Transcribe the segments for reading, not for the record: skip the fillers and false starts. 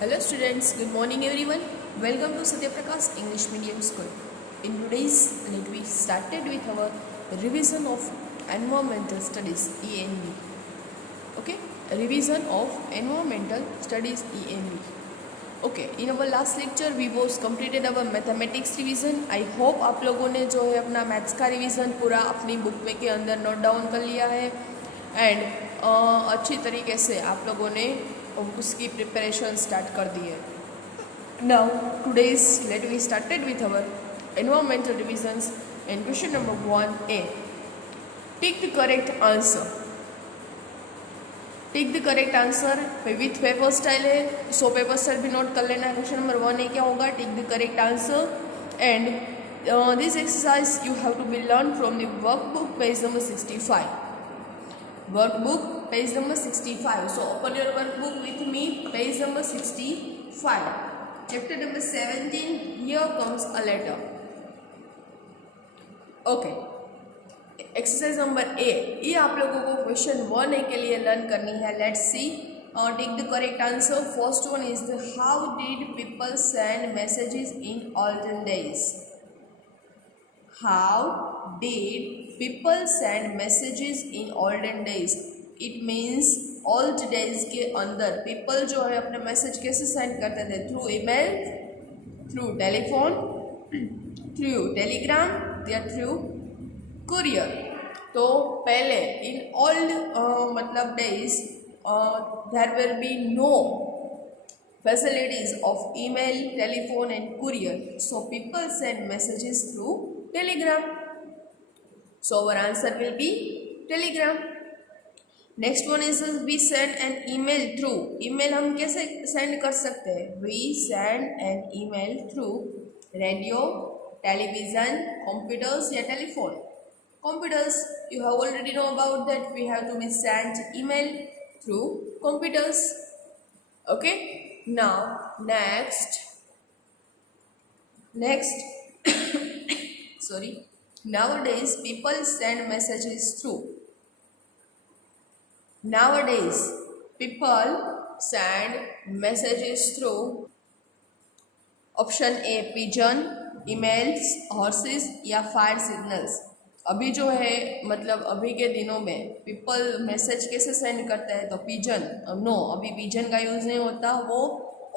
Hello students, good morning everyone. Welcome to Satya Prakash English Medium School. In today's let we started with our revision of environmental studies ENV. Okay, revision of environmental studies ENV. Okay, in our last lecture we was completed our mathematics revision. I hope आप लोगों ने जो है अपना maths का revision पूरा अपनी book में के अंदर नोट डाउन कर लिया है एंड अच्छी तरीके से आप लोगों ने उसकी प्रिपरेशन स्टार्ट कर दी है. Now today's let we started with our environmental revisions and question number 1A. Tick the correct answer. Tick the correct answer with paper style है, सो पेपर स्टाइल भी नोट कर लेना है. क्वेश्चन नंबर 1A क्या होगा? Tick the correct answer and this exercise you have to be learn from the workbook page number 65. Workbook page number 65. So open your workbook with me, page number 65. Chapter number 17. Here comes a letter. Okay. Exercise number A. ये आप लोगों को question 1A के लिए learn करनी है. Let's see. Take the correct answer. First one is the how did people send messages in olden days? How did people send messages in olden days? It means old days के अंदर people जो है अपने message कैसे send करते थे? Through email, through telephone, through Telegram या through courier. तो पहले इन ओल्ड मतलब days there will be no facilities of email, telephone and courier. So people send messages through telegram. So our answer will be telegram. Next one is we send an email through. email हम कैसे send कर सकते हैं? We send an email through radio, television, computers या telephone. Computers, you have already know about that. We have to be sent email through computers. Okay. Now next sorry. Nowadays people send messages through. Nowadays people send messages through option A pigeon, emails, horses या fire signals. अभी जो है मतलब अभी के दिनों में people message कैसे सेंड करते हैं? तो पिजन. नो, अभी पिजन का यूज़ नहीं होता. वो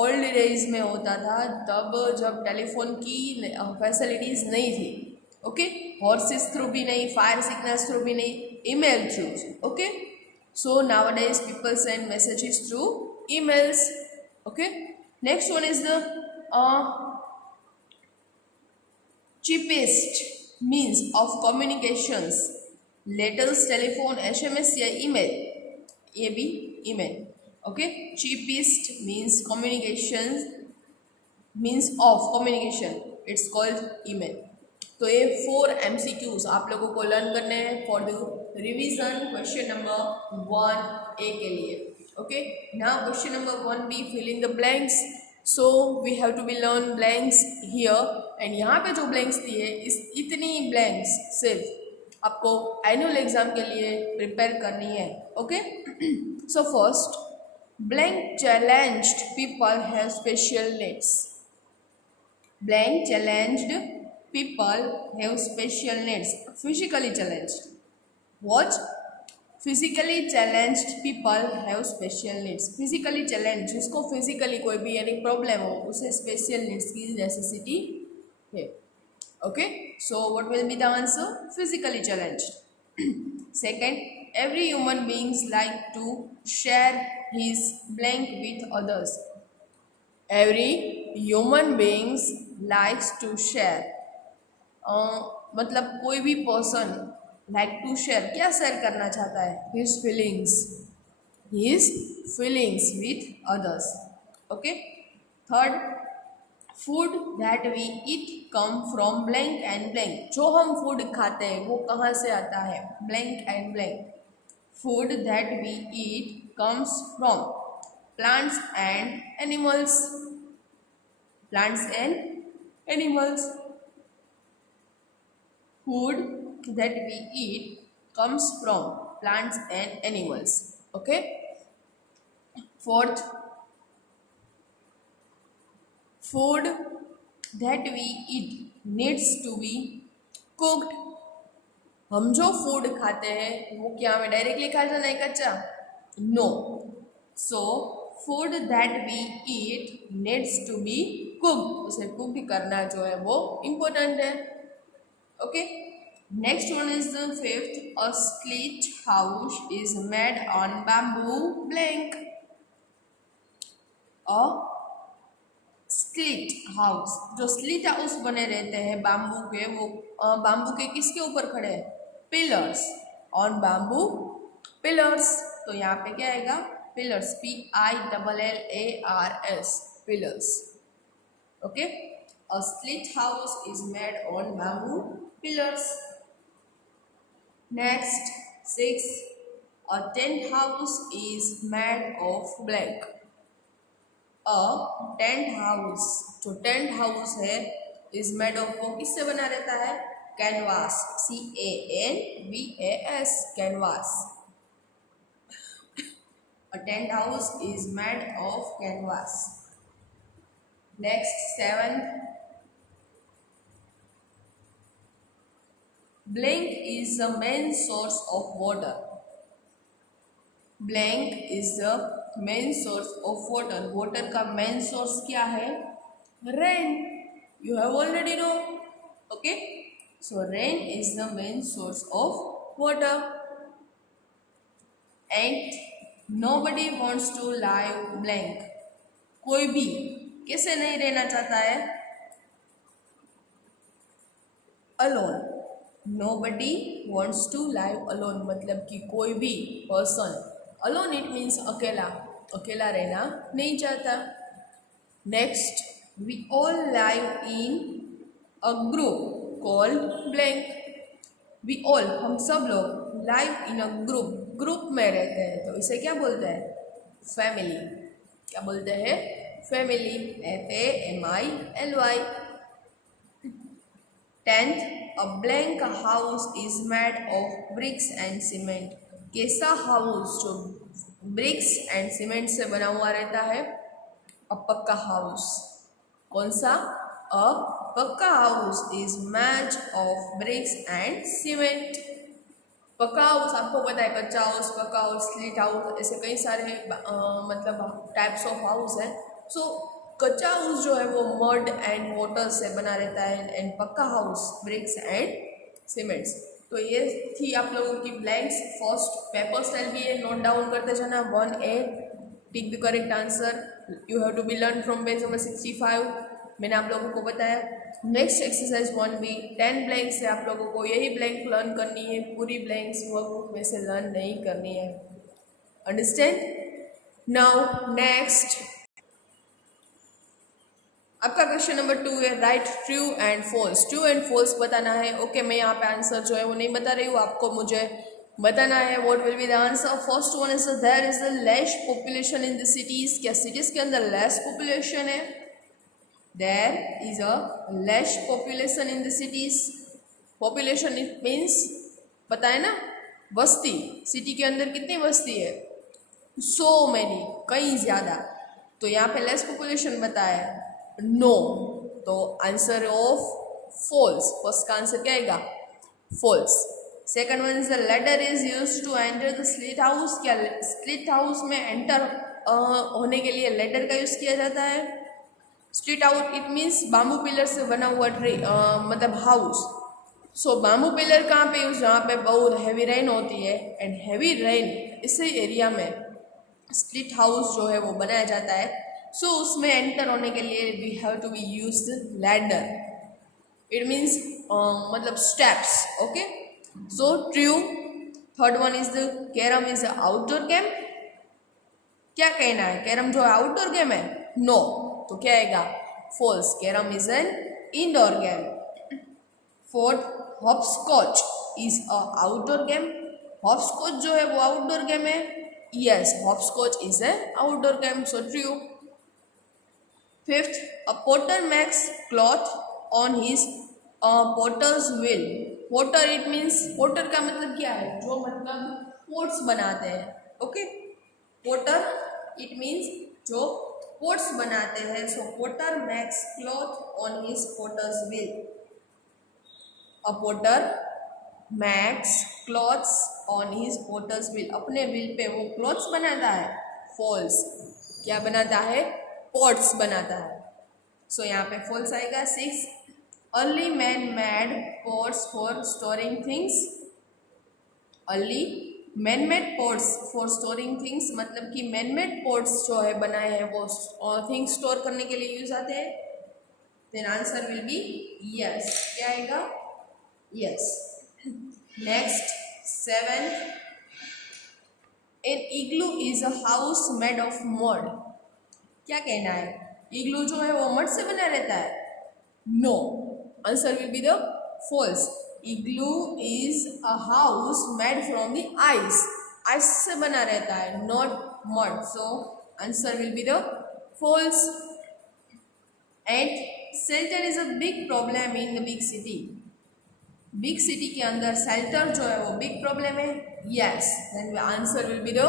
ओल्ड डेज में होता था, तब जब टेलीफोन की फैसिलिटीज़ नहीं थी. ओके. हॉर्सेस थ्रू भी नहीं, फायर सिग्नल्स थ्रू भी नहीं, email through. Okay. So nowadays people send messages through emails. Okay. Next one is the cheapest means of communications. letters, telephone, SMS या email. ये भी email. okay. cheapest means communications, means of communication, it's called email. तो ये 4 MCQs आप लोगों को learn करने हैं for the revision question number 1A के लिए. Okay. Now question number 1B fill in the blanks. So we have to be learn blanks here and यहाँ पे जो ब्लैंक्स दिए इतनी ब्लैंक्स सिर्फ आपको एनुअल एग्जाम के लिए प्रिपेयर करनी है. Okay. So first, blank challenged people have special needs. Blank challenged people have special needs. Physically challenged. What? Physically challenged people have special needs. Physically challenged, जिसको physically कोई भी यानी प्रॉब्लम हो उसे special needs की necessity है. Okay. So what will be the answer? Physically challenged. Second, every human beings like to share his blank with others. Every human beings likes to share. मतलब कोई भी पर्सन लाइक टू शेयर, क्या share करना चाहता है? His feelings with others. Okay. Third, food that we eat come from blank and blank. जो हम food खाते हैं वो कहाँ से आता है? Blank and blank. Food that we eat comes from plants and animals. Plants and animals. Food that we eat comes from plants and animals. Okay. Fourth, food that we eat needs to be cooked. हम जो food खाते हैं वो क्या हमें directly खाते नहीं कच्चा? No. So food that we eat needs to be cooked, उसे कुक करना जो है वो इम्पोर्टेंट है। Okay, next one is the fifth, a slit house is made on bamboo blank. A slit house, जो स्लिट हाउस बने रहते हैं बाम्बू के, वो बाम्बू के किसके ऊपर खड़े हैं? Pillars, on bamboo pillars. तो यहाँ पे क्या आएगा? Pillars, PILLARS, pillars. Okay, a slit house is made on bamboo pillars. Next 6, a tent house is made of blank. A tent house, जो टेंट हाउस है इज मेड ऑफ, वो किससे बना रहता है? Canvas, CANVAS, canvas. A tent house is made of canvas. Next 7, blank is the main source of water. Blank is the main source of water. Water का main source क्या है? Rain. You have already know. Okay. So rain is the main source of water. And nobody wants to live blank. कोई भी कैसे नहीं रहना चाहता है? Alone. Nobody wants to live alone, मतलब कि कोई भी पर्सन, alone it means अकेला, अकेला रहना नहीं चाहता। Next, we all live in a group called blank. We all, हम सब लोग live in a group, group में रहते हैं, तो इसे क्या बोलते हैं? फैमिली। क्या बोलते हैं? Family, FAMILY। 10th, a blank house is made of bricks and cement. कैसा हाउस? जो ब्रिक्स एंड सीमेंट से बना हुआ रहता है, अ पक्का हाउस। कौन सा? अ पक्का house is made of BRICS and cement. पक्का हाउस आपको पता है, कच्चा house, pakka house, slit house, ऐसे कई सारे मतलब टाइप्स ऑफ हाउस है। सो कच्चा हाउस जो है वो मड एंड वाटर से बना रहता है, एंड पक्का हाउस ब्रिक्स एंड सीमेंट्स। तो ये थी आप लोगों की ब्लैंक्स। फर्स्ट पेपर स्टाइल भी है, नोट डाउन करते जाना। 1A, tick the correct answer, you have to be learn from page number 65, मैंने आप लोगों को बताया। नेक्स्ट एक्सरसाइज 1B, 10 ब्लैंक से आप लोगों को यही ब्लैंक लर्न करनी है, पूरी ब्लैंक्स वर्कबुक में से लर्न नहीं करनी है। अंडरस्टैंड? नाउ नेक्स्ट आपका क्वेश्चन नंबर 2 है, right true and false. True and false बताना है। ओके, मैं यहाँ पे आंसर जो है वो नहीं बता रही हूँ, आपको मुझे बताना है। What will be the answer? First one is there is the less population in the cities. क्या सिटीज के अंदर लेस पॉपुलेशन है? There is a less population in the cities. Population it means पता है ना, बस्ती। सिटी के अंदर कितनी बस्ती है? सो मैनी, कई ज़्यादा। तो यहाँ पे लेस पॉपुलेशन बताया है, नो। तो आंसर ऑफ फॉल्स, फर्स्ट का आंसर क्या आएगा? False. Second one is the ladder is used to enter the slit house. क्या स्लिट हाउस में एंटर होने के लिए लेडर का यूज किया जाता है? Slit house it means bamboo pillar से बना हुआ ट्री, मतलब हाउस। सो बाम्बू पिलर कहाँ पे यूज? जहाँ पे बहुत हैवी रेन होती है, एंड हैवी रेन इसी एरिया में स्प्लिट हाउस जो है वो बनाया जाता है। सो उसमें एंटर होने के लिए we have to be use ladder, it means मतलब steps. Okay, so true. Third one is the carrom is outdoor game. क्या कहना है? कैरम जो है आउटडोर गेम है? नो। तो क्या आएगा? False, carrom is an indoor game. Fourth, hopscotch is a outdoor game. Hopscotch जो है वो आउटडोर गेम है? Yes, hopscotch is an outdoor game, so true. Fifth, a potter makes cloth on his potter's wheel. Potter it means, potter का मतलब क्या है? जो मतलब pots बनाते हैं। Okay, potter it means जो पोट्स बनाते हैं. So potter makes cloth on his potter's wheel. A potter makes cloths on his potter's wheel. अपने व्हील पे वो क्लॉथ्स बनाता है. फॉल्स. क्या बनाता है? पॉट्स बनाता है. सो यहाँ पे फॉल्स आएगा. 6. Early man made pots for storing things. Early man made pots for storing things मतलब कि मैन मेड पॉट्स जो है बनाए हैं वो थिंग्स स्टोर करने के लिए यूज आते हैं. Then answer will be yes. क्या आएगा? Yes. Next 7. An igloo is a house made of mud. क्या कहना है? इग्लू जो है वो मड से बना रहता है? No. Answer will be the false. Igloo is a house made from the ice. Ice से बना रहता है, not mud. So answer will be the false. 8. Shelter is a big problem in the big city. Big city के अंदर shelter जो है वो big problem है. Yes. Then answer will be the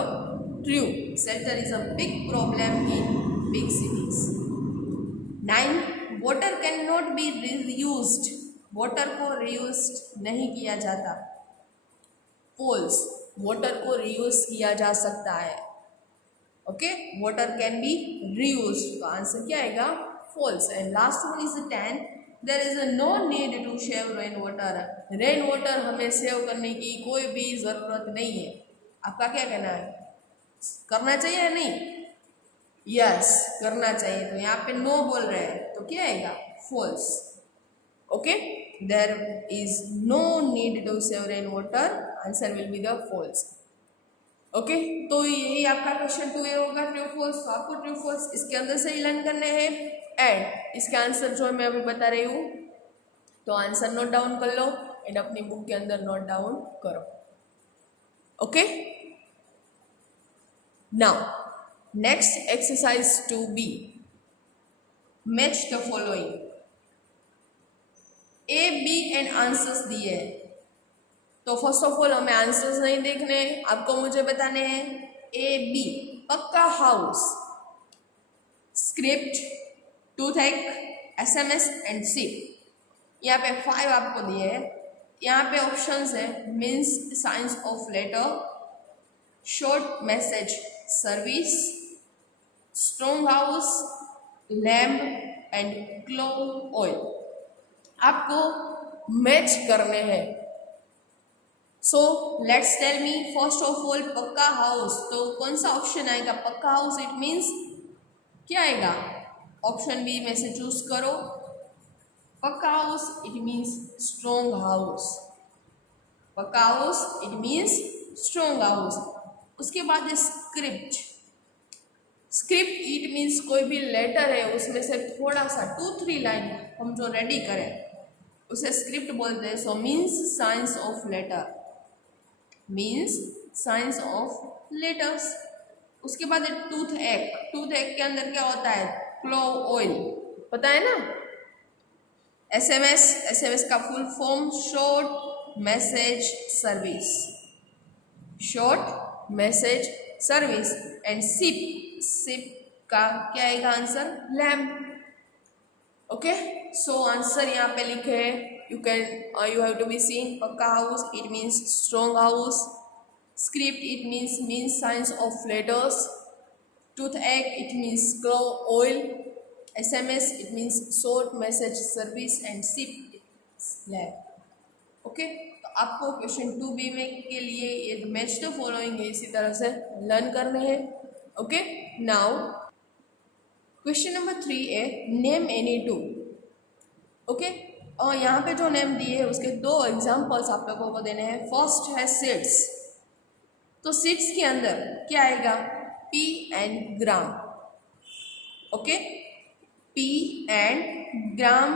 true. Shelter is a big problem in big cities. 9. Water can not be reused. Water को reuse नहीं किया जाता. फॉल्स. वाटर को रीयूज किया जा सकता है. Okay. Water can be reuse. तो आंसर क्या आएगा? False. And last one is 10. There is no need to save rain water. Rain water हमें सेव करने की कोई भी ज़रूरत नहीं है. आपका क्या कहना है? करना चाहिए या नहीं? यस, करना चाहिए. तो यहाँ पे नो बोल रहे हैं तो क्या आएगा? False. Okay. There is no need to save rain water. Answer will be the false. Okay. तो यही आपका क्वेश्चन 2 होगा. True false. तो आपको ट्रू फॉल्स इसके अंदर से ही लर्न करने हैं. एंड इसके आंसर जो मैं अभी बता रही हूँ तो आंसर नोट डाउन कर लो एंड अपनी बुक के अंदर नोट डाउन करो. Okay. Now next exercise 2B. Match the following. A, B and answers दिए हैं. तो फर्स्ट ऑफ ऑल हमें आंसर्स नहीं देखने, आपको मुझे बताने हैं. A, B. Pakka house, script, toothache, SMS and sip. यहाँ पे 5 आपको दिए हैं. यहाँ पे ऑप्शंस है means science of letter, short message service, strong house, lamp and clove oil. आपको मैच करने हैं. So let's tell me first of all pucca house. तो कौन सा ऑप्शन आएगा? पक्का हाउस. इट मीन्स क्या आएगा? ऑप्शन बी में से चूज करो. Pakka house it means strong house. Pakka house it means strong house. उसके बाद है स्क्रिप्ट. स्क्रिप्ट इट मीन्स कोई भी लेटर है उसमें से थोड़ा सा 2-3 लाइन हम जो रेडी करें उसे स्क्रिप्ट बोलते हैं. So means science of letter. Means science of letters. उसके बाद है टूथ एग. टूथ एग के अंदर क्या होता है? Clove oil. पता है ना? SMS. SMS का full form short message service. Short message service. And सिप. सिप का क्या आएगा answer? Lamp. Okay. So answer यहाँ पे लिखे हैं. you have to be seen. पक्का house it means strong house. Script it means science of letters. Toothache it means claw oil. SMS it means short message service and SIP lab. Okay. तो आपको question 2B में के लिए ये match the following है इसी तरह से लर्न करने हैं. ओके. नाउ क्वेश्चन नंबर 3 है नेम एनी टू. ओके. और यहाँ पे जो नेम दिए है उसके 2 एग्जाम्पल्स आप लोगों को देने हैं. फर्स्ट है सीड्स. तो सीड्स के अंदर क्या आएगा? Pea and gram. Okay. Pea and gram.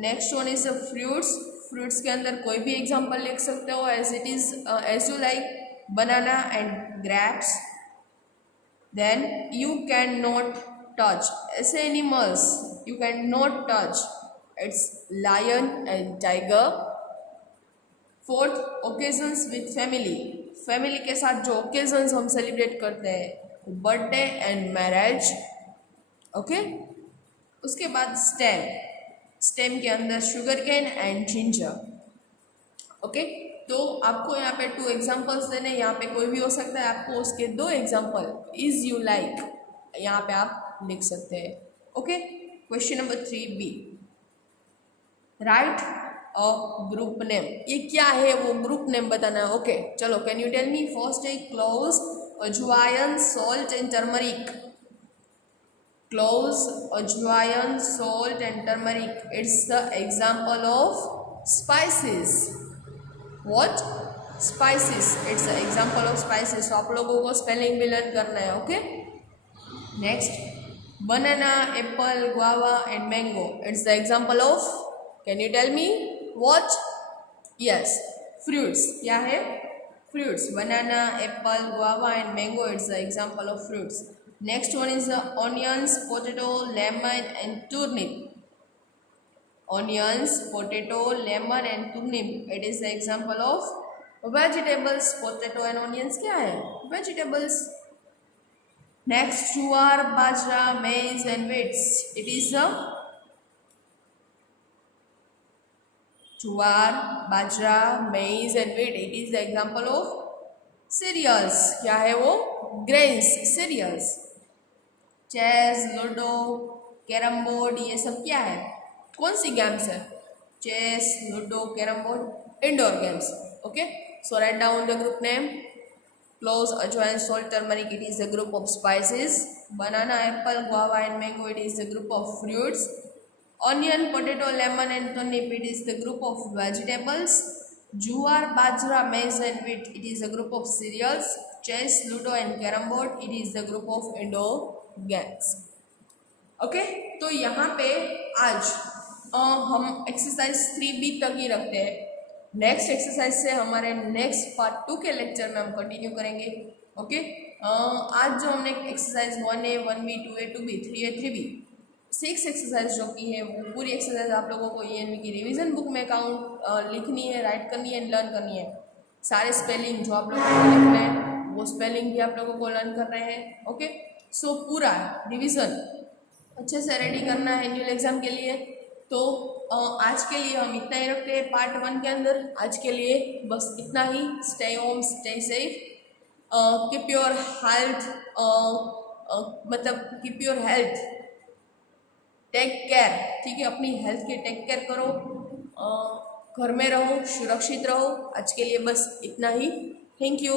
Next one is fruits. Fruits के अंदर कोई भी एग्जाम्पल लिख सकते हो as it is as you like. Banana and grapes. Then you can not touch. ऐसे animals you can not touch. It's lion and tiger. Fourth, occasions with family. फैमिली के साथ जो ओकेजन्स हम सेलिब्रेट करते हैं, बर्थडे एंड मैरिज. ओके। उसके बाद स्टेम, स्टेम के अंदर sugar cane and ginger. Okay, तो आपको यहाँ पे 2 एग्जाम्पल्स देने, यहाँ पे कोई भी हो सकता है, आपको उसके 2 एग्जाम्पल इज यू लाइक यहाँ पे आप लिख सकते हैं। Okay, question number 3B, right a group name. ये क्या है, वो ग्रुप नेम बताना है। ओके चलो, can you tell me. First है cloves, ajwain, salt and turmeric. Cloves, ajwain, salt and turmeric. It's the example of spices. What? Spices. It's the example of spices. So आप लोगों को स्पेलिंग भी learn करना है। Okay, next, banana, apple, guava and mango. It's the example of, can you tell me what? Yes, fruits. क्या है? Fruits. Banana, apple, guava and mango. It's the example of fruits. Next one is the onions, potato, lemon and turnip. Onions, potato, lemon and turnip. It is the example of vegetables. Potato and onions क्या है? Vegetables. Next, jowar, bajra, maize and wheats. It is the jowar, bajra, maize and wheat. It is the example of cereals. क्या है वो? Grains, cereals. Chess, ludo, carrom board, ये सब क्या है? कौन सी गेम्स है? Chess, ludo, carrom board, indoor games. Okay, so write down the group name. Cloves, ajwain, salt, turmeric, it is the group of spices. Banana, apple, guava and mango, it is the group of fruits. Onion, potato, lemon and turnip, it is the group of vegetables. Jowar, bajra, maize and wheat, it is the group of cereals. Chess, ludo and carrom board, it is the group of indoor games. Okay, तो यहाँ पे आज हम exercise 3B तक ही रखते हैं। Next exercise से हमारे नेक्स्ट पार्ट 2 के लेक्चर में हम कंटिन्यू करेंगे। ओके, आज जो हमने exercise 1A, 1B, 2A, 2B, 3A, 3B 6 exercise जो की है, वो पूरी एक्सरसाइज आप लोगों को ENV की रिवीजन बुक में काउंट लिखनी है, राइट करनी है, लर्न करनी है। सारे स्पेलिंग जो आप लोगों को लिखने हैं, वो स्पेलिंग भी आप लोगों को लर्न कर रहे हैं। ओके, सो पूरा रिवीजन अच्छे से रेडी करना है एनुअल एग्जाम के लिए। तो आज के लिए हम इतना ही रखते हैं पार्ट 1 के अंदर। आज के लिए बस इतना ही। Stay home, stay safe, keep your health, मतलब keep your health, take care. ठीक है, अपनी हेल्थ की टेक केयर करो, घर में रहो, सुरक्षित रहो। आज के लिए बस इतना ही। Thank you.